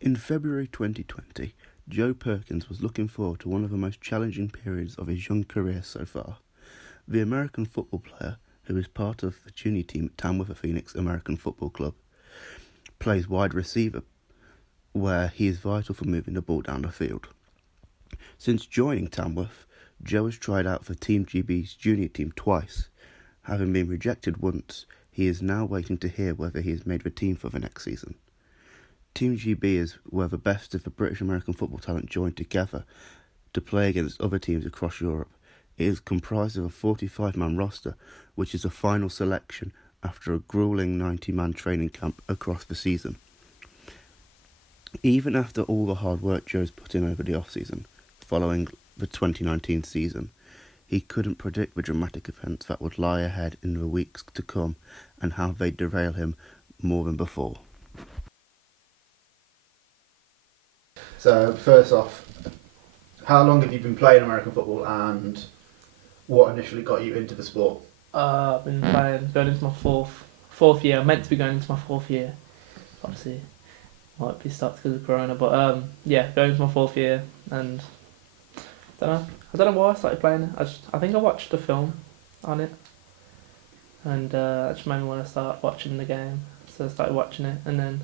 In February 2020, Joe Perkins was looking forward to one of the most challenging periods of his young career so far. The American football player, who is part of the junior team at Tamworth Phoenix American Football Club, plays wide receiver, where he is vital for moving the ball down the field. Since joining Tamworth, Joe has tried out for Team GB's junior team twice. Having been rejected once, he is now waiting to hear whether he is made the team for the next season. Team GB is where the best of the British American football talent join together to play against other teams across Europe. It is comprised of a 45-man roster, which is a final selection after a gruelling 90-man training camp across the season. Even after all the hard work Joe's put in over the off-season, following the 2019 season, he couldn't predict the dramatic events that would lie ahead in the weeks to come and how they'd derail him more than before. So, first off, how long have you been playing American football and what initially got you into the sport? I've been going into my fourth year. I'm meant to be going into my fourth year. Obviously, might be stopped because of Corona, but going into my fourth year, and I don't know why I started playing it. I think I watched a film on it, and that just made me want to start watching the game. So I started watching it, and then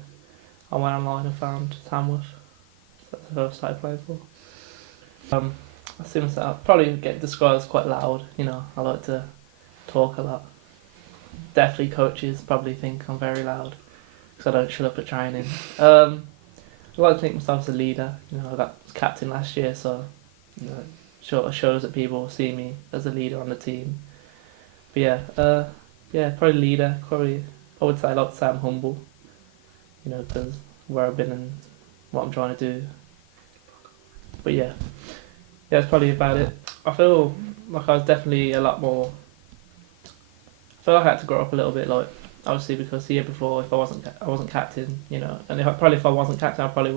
I went online and found Tamworth. So that's who I started playing for. I see myself probably get described as quite loud. I like to talk a lot. Definitely coaches probably think I'm very loud because I don't shut up at training. I like to think myself as a leader. I got captain last year, so sort of shows that people see me as a leader on the team. But probably leader. Probably I would say I'm humble. Because where I've been and what I'm trying to do. But that's probably about it. I feel like I was definitely a lot more. I feel like I had to grow up a little bit, like obviously because the year before, if I wasn't captain, and if I wasn't captain, I probably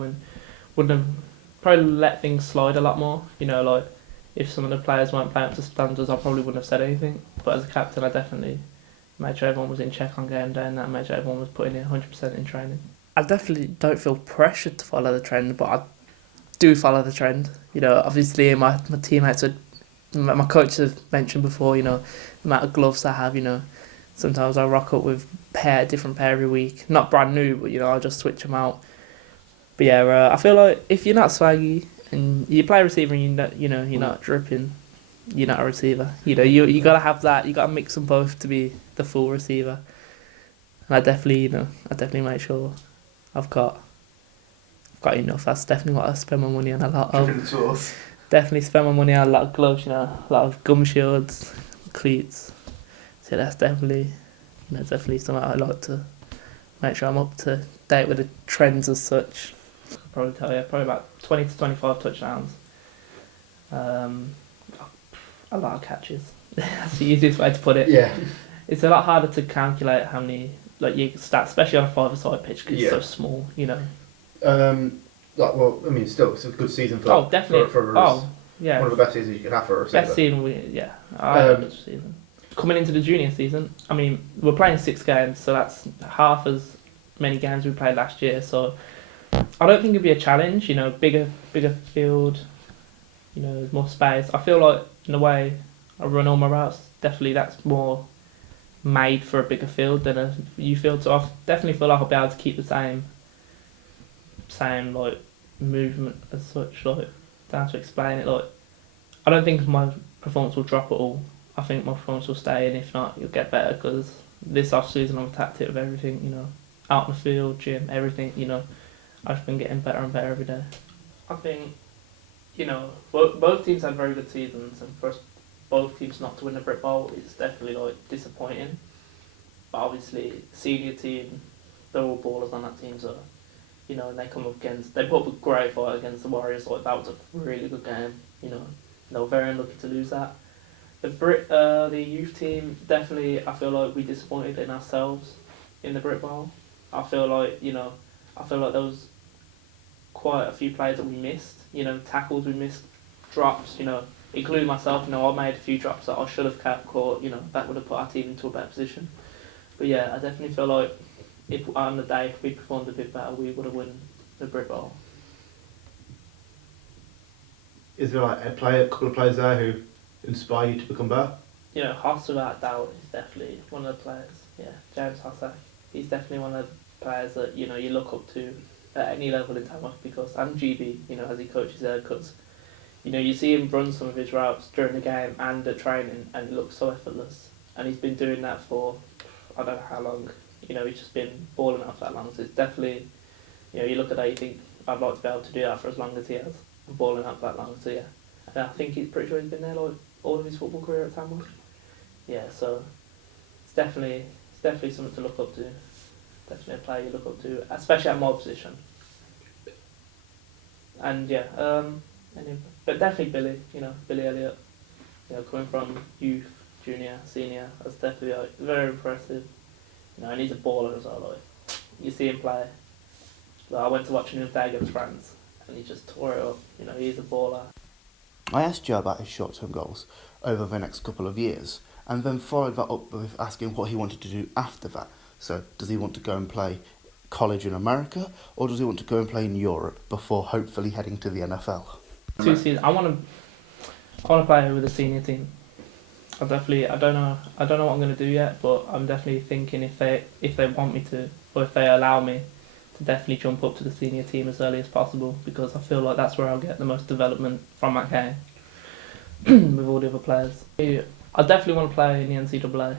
wouldn't have probably let things slide a lot more. Like if some of the players weren't playing up to standards, I probably wouldn't have said anything. But as a captain, I definitely made sure everyone was in check on game day, and that made sure everyone was putting in 100% in training. I definitely don't feel pressured to follow the trend, but I do follow the trend. Obviously my teammates my coach has mentioned before, the amount of gloves I have, sometimes I rock up with different pair every week. Not brand new, but I'll just switch them out. But I feel like if you're not swaggy and you play receiver and you're not dripping, you're not a receiver. You gotta have that. You gotta mix them both to be the full receiver. And I definitely make sure I've got enough. That's definitely what I spend my money on a lot of. Definitely spend my money on a lot of gloves, a lot of gum shields, cleats. So that's definitely something I like to make sure I'm up to date with the trends as such. I'll probably tell you, probably about 20 to 25 touchdowns. A lot of catches. That's the easiest way to put it. Yeah. It's a lot harder to calculate how many you stats, especially on a five-a-side pitch because it's so small. Still, it's a good season for. Definitely. For one of the best seasons you could have for a receiver. Best season, I had a good season. Coming into the junior season, we're playing 6 games, so that's half as many games we played last year. So I don't think it'd be a challenge. Bigger field. More space. I feel like in the way I run all my routes, definitely that's more made for a bigger field than a U field. So I definitely feel like I'll be able to keep the same movement as such. How to explain it. I don't think my performance will drop at all. I think my performance will stay, and if not, it'll get better because this off season I've attacked it with everything. Out in the field, gym, everything. I've been getting better and better every day. I think both teams had very good seasons, and for both teams not to win the Brit Bowl is definitely disappointing. But obviously, senior team, they're all ballers on that team, so and they put up a great fight against the Warriors. That was a really good game. They were very unlucky to lose that. The youth team, definitely, I feel like we disappointed in ourselves in the Brit Bowl. I feel like there was quite a few plays that we missed. Tackles we missed, drops. Including myself. I made a few drops that I should have caught. That would have put our team into a better position. But I definitely feel like if on the day we performed a bit better, we would have the brick wall. Is there like a couple of players there who inspire you to become better? You know, Haas without doubt is definitely one of the players. Yeah, James Haas. He's definitely one of the players that you look up to at any level in Tamworth because and GB, as he coaches there, because you see him run some of his routes during the game and at training, and it looks so effortless. And he's been doing that for I don't know how long. He's just been balling out for that long. So it's definitely, you look at that, you think I'd like to be able to do that for as long as he has, balling out for that long. So yeah, and I think he's pretty sure he's been there like all of his football career at Tamworth. Yeah, so it's definitely something to look up to. Definitely a player you look up to, especially at my position. And yeah, but definitely Billy. Billy Elliott. Coming from youth, junior, senior, that's definitely very impressive. And he's a baller as well. Like you see him play. Like, I went to watch him play against France, and he just tore it up. He's a baller. I asked Joe about his short-term goals over the next couple of years, and then followed that up with asking what he wanted to do after that. So, does he want to go and play college in America, or does he want to go and play in Europe before hopefully heading to the NFL? 2 seasons. I want to play with the senior team. I don't know what I'm going to do yet, but I'm definitely thinking if they want me to, or if they allow me to definitely jump up to the senior team as early as possible, because I feel like that's where I'll get the most development from that game with all the other players. I definitely want to play in the NCAA,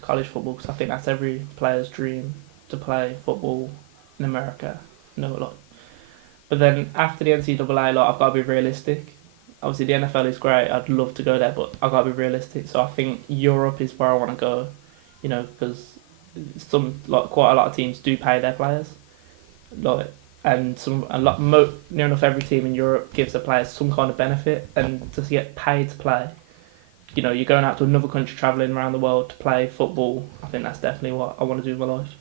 college football, because I think that's every player's dream to play football in America. But then after the NCAA, I've got to be realistic. Obviously, the NFL is great. I'd love to go there, but I've got to be realistic. So I think Europe is where I want to go, because quite a lot of teams do pay their players, near enough every team in Europe gives the players some kind of benefit, and to get paid to play, you're going out to another country, travelling around the world to play football. I think that's definitely what I want to do with my life.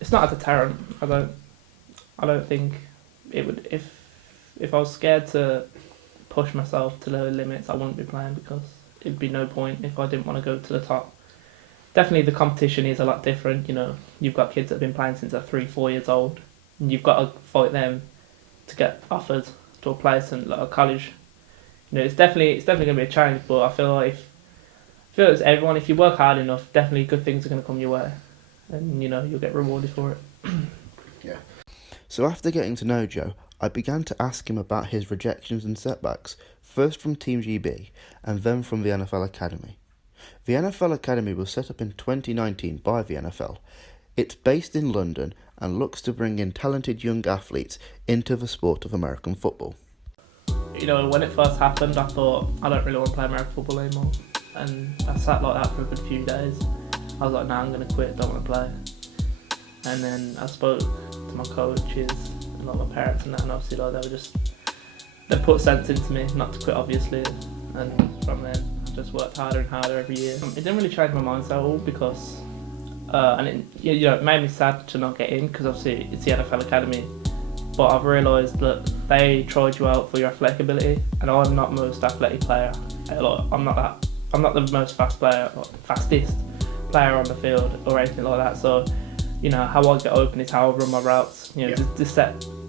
It's not a deterrent. I don't think it would if I was scared to push myself to the limits, I wouldn't be playing, because it'd be no point if I didn't want to go to the top. Definitely the competition is a lot different, You've got kids that have been playing since they're 3-4 years old, and you've got to fight them to get offered to a place in a college. It's definitely going to be a challenge, but I feel like it's everyone. If you work hard enough, definitely good things are going to come your way, and you'll get rewarded for it. Yeah. So after getting to know Joe, I began to ask him about his rejections and setbacks, first from Team GB and then from the NFL Academy. The NFL Academy was set up in 2019 by the NFL. It's based in London and looks to bring in talented young athletes into the sport of American football. When it first happened, I thought, I don't really want to play American football anymore. And I sat like that for a good few days. I was like, nah, I'm going to quit, don't want to play. And then I spoke to my coaches and my parents and that, and obviously they put sense into me not to quit, obviously. And from then, I just worked harder and harder every year. It didn't really change my mindset at all, because it made me sad to not get in, because obviously it's the NFL Academy. But I've realised that they tried you out for your athletic ability, and I'm not the most athletic player. I'm not the most fastest player on the field or anything like that. So, how I get open is how I run my routes.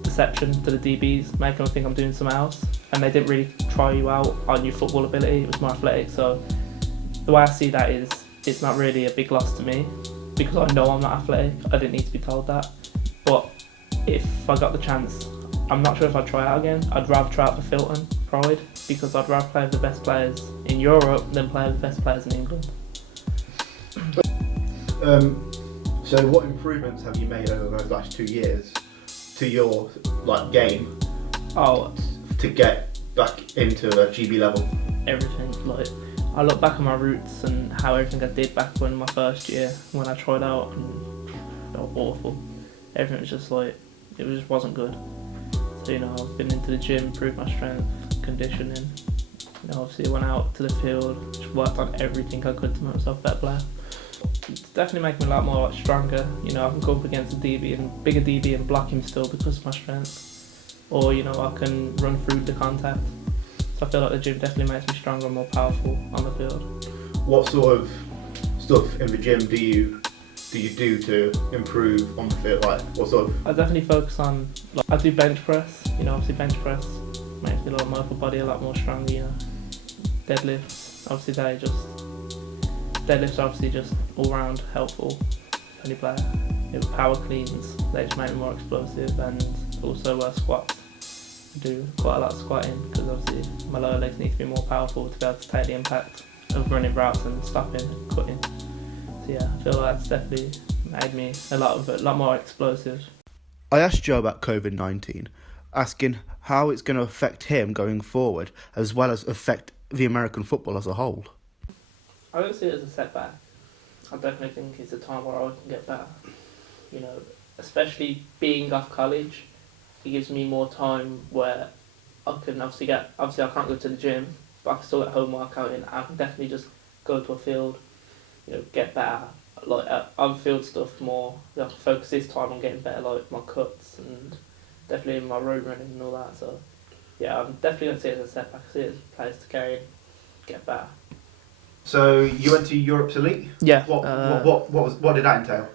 Deception to the DBs, making them think I'm doing something else, and they didn't really try you out on your football ability. It was more athletic. So the way I see that is, it's not really a big loss to me, because I know I'm not athletic. I didn't need to be told that. But if I got the chance, I'm not sure if I'd try out again. I'd rather try out for Filton Pride, because I'd rather play with the best players in Europe than play with the best players in England. So what improvements have you made over those last 2 years to your game to get back into a GB level? Everything. I look back on my roots and how everything I did back when my first year, when I tried out, and it felt awful. Everything was just it just wasn't good. So I've been into the gym, improved my strength, conditioning. Obviously went out to the field, just worked on everything I could to make myself a better player. It's definitely making me a lot more stronger. I can go up against a DB and bigger DB and block him still because of my strength. Or I can run through the contact. So I feel like the gym definitely makes me stronger and more powerful on the field. What sort of stuff in the gym do you do you do to improve on the field? Like, what sort of? I definitely focus on, like, I do bench press. You know, obviously bench press makes me a lot more upper body, a lot more stronger. You know, deadlifts, obviously deadlifts are obviously just all round helpful for any player. You know, power cleans, they just make me more explosive, and also squats. I do quite a lot of squatting because obviously my lower legs need to be more powerful to be able to take the impact of running routes and stopping and cutting. So yeah, I feel like that's definitely made me a lot more explosive. I asked Joe about COVID-19, asking how it's going to affect him going forward, as well as affect the American football as a whole. I don't see it as a setback. I definitely think it's a time where I can get better. You know, especially being off college, it gives me more time where I can obviously I can't go to the gym, but I can still get home workout in. I can definitely just go to a field, you know, get better. Like on field stuff more. I can focus this time on getting better, like my cuts and definitely in my road running and all that. So yeah, I'm definitely gonna see it as a setback. I see it as a place to carry and get better. So you went to Europe's Elite? Yeah. What did that entail?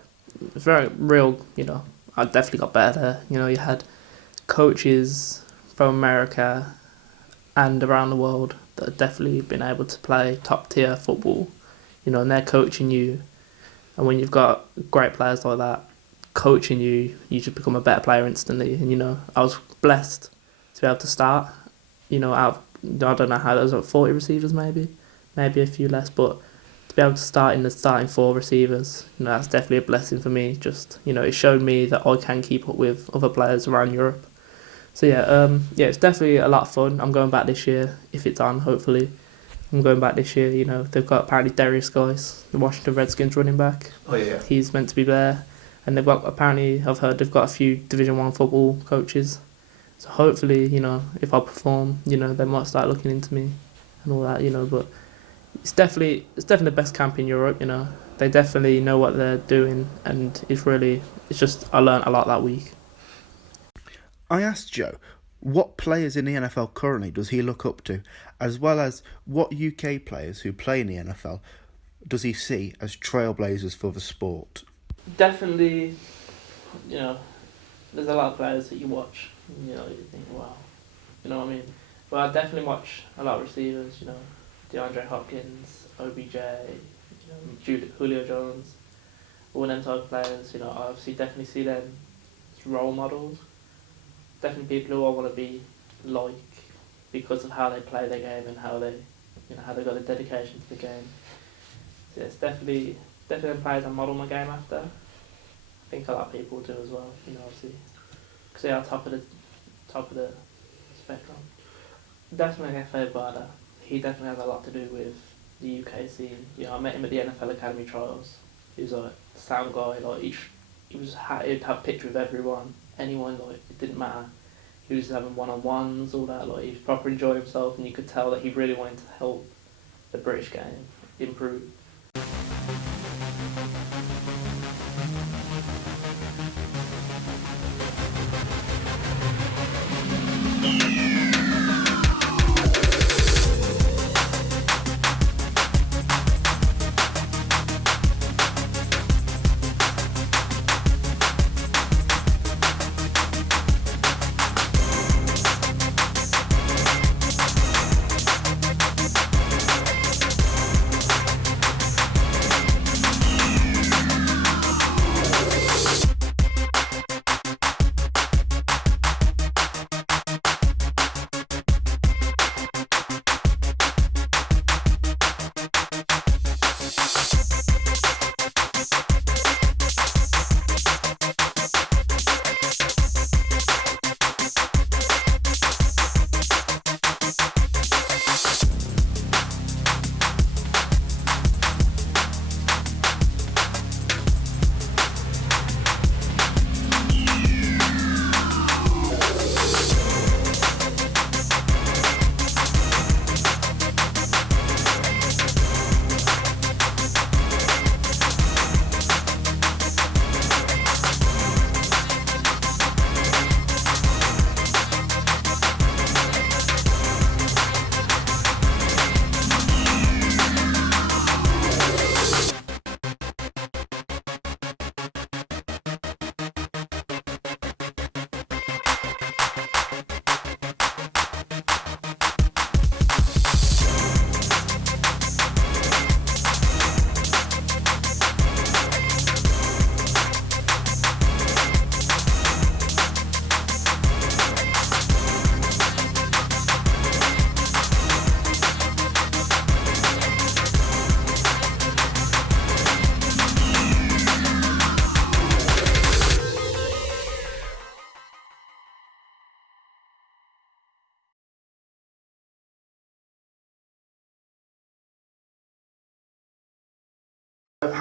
It's very real, you know. I definitely got better there. You know, you had coaches from America and around the world that have definitely been able to play top tier football, you know, and they're coaching you. And when you've got great players like that coaching you, you just become a better player instantly. And, you know, I was blessed to be able to start, you know, I don't know how, there was like 40 receivers maybe a few less, but to be able to start in the starting 4 receivers, you know, that's definitely a blessing for me. Just, you know, it showed me that I can keep up with other players around Europe. So yeah, it's definitely a lot of fun. I'm going back this year, if it's on, hopefully. I'm going back this year, you know, they've got apparently Darius Guice, the Washington Redskins running back. Oh yeah. He's meant to be there. And they've got, apparently, I've heard they've got a few Division 1 football coaches. So hopefully, you know, if I perform, you know, they might start looking into me and all that, you know, but it's definitely the best camp in Europe, you know. They definitely know what they're doing, and it's just, I learned a lot that week. I asked Joe, what players in the NFL currently does he look up to, as well as what UK players who play in the NFL does he see as trailblazers for the sport? Definitely, you know, there's a lot of players that you watch, you know, you think, wow, you know what I mean? But I definitely watch a lot of receivers, you know, DeAndre Hopkins, OBJ, you know, Julio Jones, all them type of players, you know, I obviously definitely see them as role models. Definitely people who I want to be like because of how they play their game and how they, you know, how they got the dedication to the game. So it's definitely players I model my game after. I think a lot of people do as well, you know, obviously, because they are top of the spectrum. Definitely F.A. Barter. He definitely has a lot to do with the UK scene. You know, I met him at the NFL Academy trials. He was a sound guy. Like he'd have a picture of anyone. Like it didn't matter. He was having one-on-ones, all that. Like he was proper enjoying himself, and you could tell that he really wanted to help the British game improve.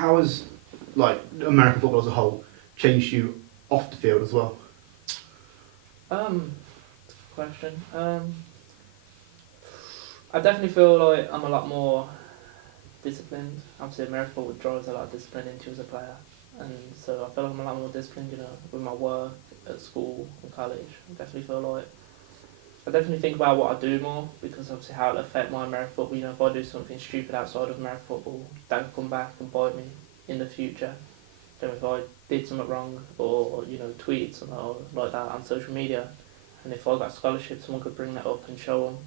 how has like American football as a whole changed you off the field as well? Question. I definitely feel like I'm a lot more disciplined. Obviously, American football drives a lot of discipline into you as a player, and so I feel like I'm a lot more disciplined. With my work at school and college. I definitely think about what I do more, because obviously how it'll affect my American football. If I do something stupid outside of American football, that can come back and bite me in the future. So if I did something wrong or tweeted something like that on social media, and if I got a scholarship, someone could bring that up and show them,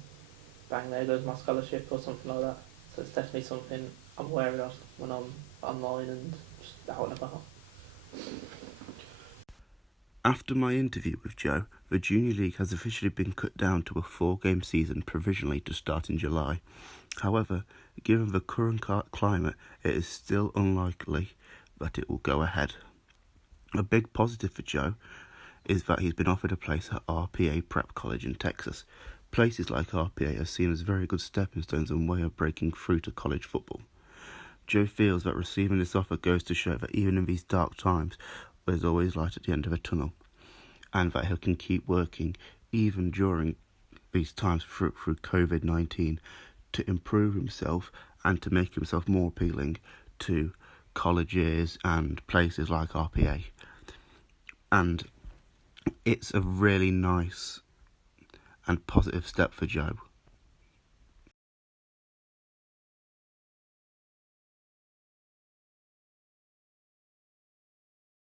bang, there goes my scholarship or something like that. So it's definitely something I'm wary of when I'm online and just out and about. After my interview with Joe, the Junior League has officially been cut down to a 4-game season provisionally to start in July. However, given the current climate, it is still unlikely that it will go ahead. A big positive for Joe is that he's been offered a place at RPA Prep College in Texas. Places like RPA are seen as very good stepping stones and way of breaking through to college football. Joe feels that receiving this offer goes to show that even in these dark times, there's always light at the end of a tunnel, and that he can keep working even during these times through COVID-19 to improve himself and to make himself more appealing to colleges and places like RPA. And it's a really nice and positive step for Joe.